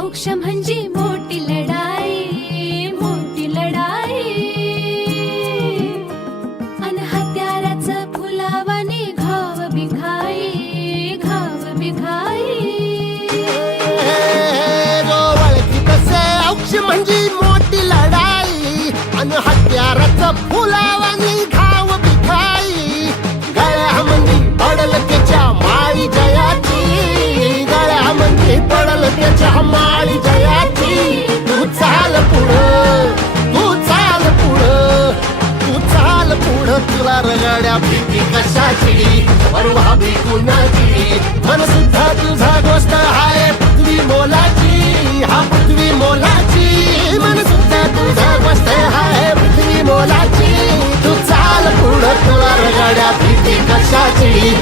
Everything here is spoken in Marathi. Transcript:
औक्ष म्हणजे मोठी लढाई, मोठी लढाई. अन हत्याराचं फुलावानी घाव बिघाई, घाव बिघाई. औक्ष म्हणजे मोठी लढाई आणि हत्याराचं फुलावानी घाव बिघाई. गळ्यामध्ये पडल त्याच्या माळी जयाची, गळ्यामध्ये पडल त्याच्या माळी जयाची. तू चाल पुढं, तू चाल पुढं, तू चाल पुढं. तुला रगड्या भीती कशाची, परवा भी कुणाची. मन सुद्धा तुझा गोष्ट आहे पृथ्वी मोलाची, हा पृथ्वी मोलाची. मन सुद्धा तुझा गोष्ट आहे पृथ्वी मोलाची. तू चाल पुढं, तुला रगड्या भीती कशाची.